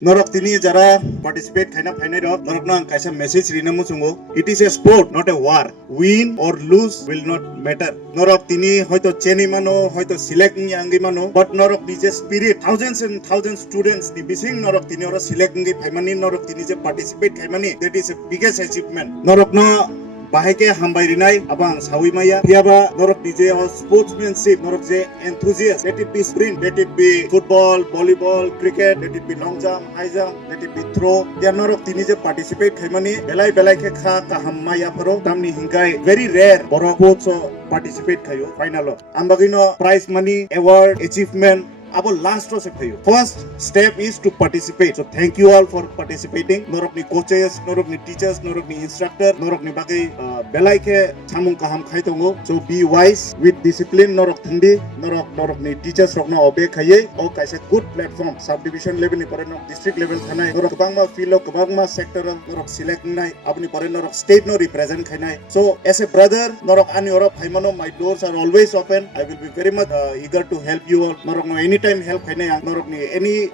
Norok tini jara participate kaina final of norok nang kaisa message rina musungo. It is a sport, not a war. Win or lose will not matter. Norok tini hoito cheni mano, hoito select ni angi mano, but norok nije spirit. Thousands and thousands students ni bising norok tini ora select ngi paimani norok tini je participate kaimani. That is the biggest achievement. Norok na bahake hambai abang sawi maya tiaba norok DJ or sportsmanship norok je enthusiast, let it be sprint, let it be football, volleyball, cricket, let it be long jump, high jump, let it be throw dia norok tini je participate khaimani belai ke kha ka hammaya paro tamni hingai very rare borok sports participate khayo final ambagino prize money award achievement Abo last ro se phayo. First step is to participate. So thank you all for participating. Norok ni coaches, norok ni teachers, norok ni instructor, norok ni bagai belai ke chamung kaham khai tongo. So be wise with discipline. Norok thindi, norok ni teachers rok na obe khaye. O kaise good platform. Subdivision level ni pare norok district level thanai. Norok kabang ma filo kabang ma sector norok select nai. Apni pare norok state no represent khainai. So as a brother, norok ani orok haimano my doors are always open. I will be very much eager to help you all. Norok no anytime help khainai norok ni any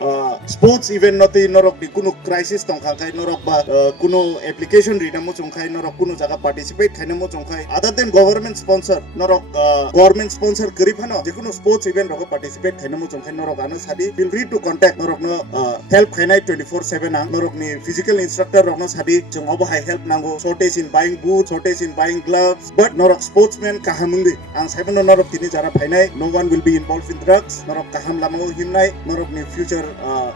sports event noti norok ni kuno crisis tong khai norok ba kuno application rina mo chongkhai norok kuno jaga participate khaina mo chongkhai other than government sponsor norok government sponsor garib hano je kuno sports event rok participate khaina mo chongkhai norok ana sadi feel free to contact norok no help khainai 24/7 ang norok ni physical instructor rok no sadi jong obo high help nango shortage in buying boots, shortage in buying gloves, but norok sportsman kahamungi ang saben norok tini jara phainai no one will be involved in drugs norok kaham lamang himnai norok ni future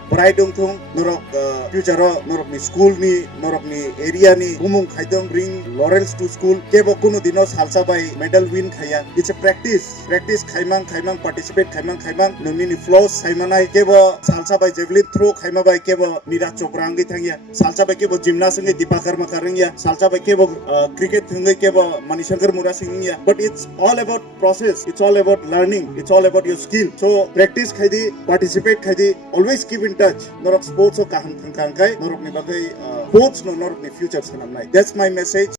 bright thung norok future norok ni school ni norok ni area ni humung khaidong bring laurels to school kebo kuno dino salsa bai medal win khaya. It's a practice khaimang participate khaimang noni ni flows khaimanai kebo salsa bai javelin throw khaima bai kebo nira choprangi thangya salsa bai kebo gymnast ngai dipakar makarengya salsa bai kebo cricket thungai kebo manishankar mura singya. But it's all about process, it's all about learning, it's all about your skill. So practice khaidi participate khaidi always keep in touch norok sports o kaham thangkai norok ni bagai sports no norok ni future sanam nai. That's my message.